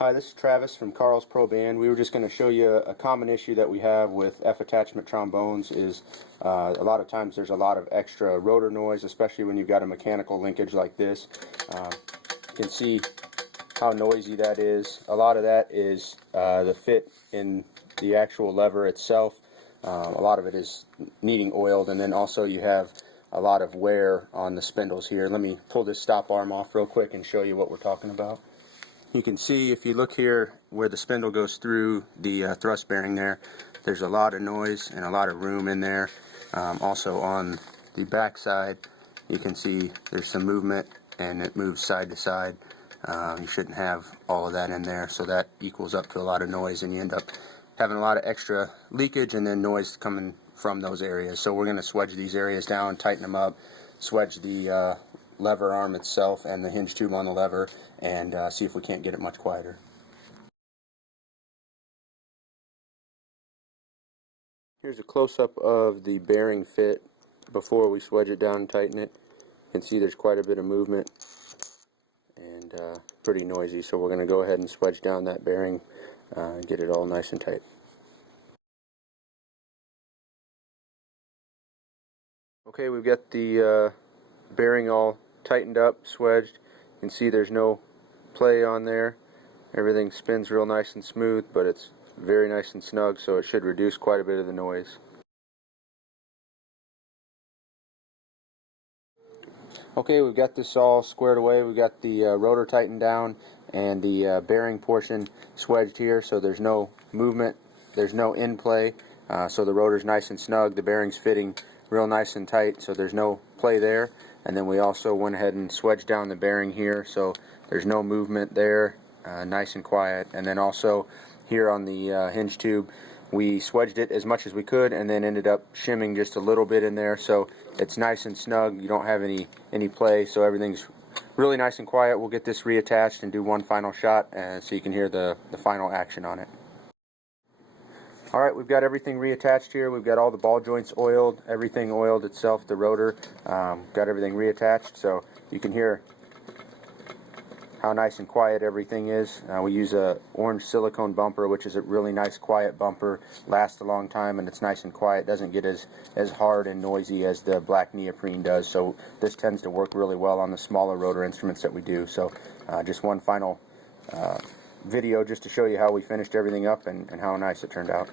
Hi, this is Travis from Carl's Pro Band. We were just going to show you a common issue that we have with F-attachment trombones is a lot of times there's a lot of extra rotor noise, especially when you've got a mechanical linkage like this. You can see how noisy that is. A lot of that is the fit in the actual lever itself. A lot of it is needing oiled, and then also you have a lot of wear on the spindles here. Let me pull this stop arm off real quick and show you what we're talking about. You can see if you look here where the spindle goes through the thrust bearing there's a lot of noise and a lot of room in there. Also on the back side you can see there's some movement and it moves side to side. You shouldn't have all of that in there, so that equals up to a lot of noise and you end up having a lot of extra leakage and then noise coming from those areas. So we're going to swedge these areas down, tighten them up, swedge the lever arm itself and the hinge tube on the lever, and see if we can't get it much quieter. Here's a close-up of the bearing fit before we swedge it down and tighten it. You can see there's quite a bit of movement and pretty noisy, so we're going to go ahead and swedge down that bearing and get it all nice and tight. Okay, we've got the bearing all tightened up, swedged. You can see there's no play on there. Everything spins real nice and smooth, but it's very nice and snug, so it should reduce quite a bit of the noise. Okay, we've got this all squared away. We've got the rotor tightened down and the bearing portion swedged here, so there's no movement, there's no in play, so the rotor's nice and snug, the bearing's fitting real nice and tight, so there's no play there. And then we also went ahead and swedged down the bearing here, so there's no movement there, nice and quiet. And then also here on the hinge tube, we swedged it as much as we could and then ended up shimming just a little bit in there, so it's nice and snug. You don't have any play, so everything's really nice and quiet. We'll get this reattached and do one final shot so you can hear the final action on it. Alright, we've got everything reattached here. We've got all the ball joints oiled, everything oiled itself, the rotor. Got everything reattached, so you can hear how nice and quiet everything is. We use a orange silicone bumper, which is a really nice quiet bumper, lasts a long time and it's nice and quiet, doesn't get as hard and noisy as the black neoprene does, so this tends to work really well on the smaller rotor instruments that we do. So just one final video just to show you how we finished everything up and how nice it turned out.